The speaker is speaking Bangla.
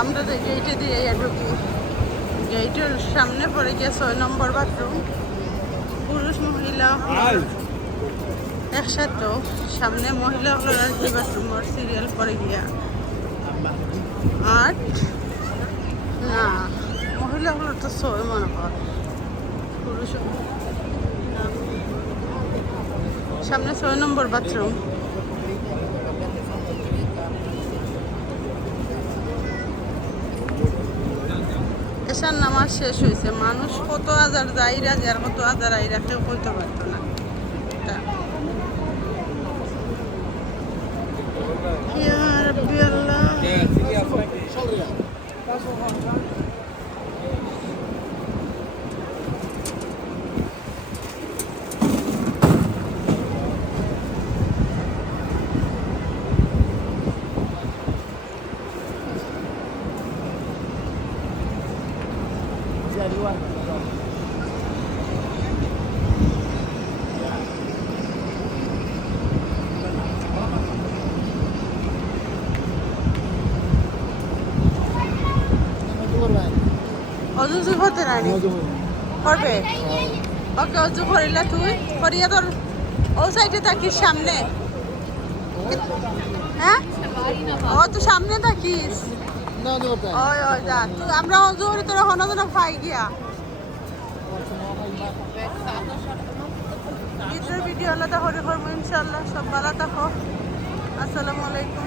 আমরা তো গেটে দিয়ে ঢুকি। গেটের সামনে পড়ে গিয়ে 6 নম্বর বাথরুম। পুরুষ মহিলা একসাথে। সামনে মহিলা হলো আর কি বাথরুম সিরিয়াল পরে গিয়া 8 না মহিলা হলো তো 6 মনে হয়। পুরুষ সামনে 6 নম্বর বাথরুম। এসার নামাজ শেষ হয়েছে। মানুষ কত হাজার যাইরা যার কত হাজার আইরা কেউ কইতে পারতো না। ইয়া রাব্বি আল্লাহ। অজু হতে রানি করবে। ওকে অজু করিলা তুই করিয়া তোর ও সাইডে থাকিস সামনে। হ্যাঁ ও তো সামনে থাকিস। ওই ওই যা তুই আমরা অজু করি তোরা হন যেন পাই গিয়া। ভিডিও আলাদা করে করবো ইনশাল্লাহ। সব ভালো থাকো। আসসালামু আলাইকুম।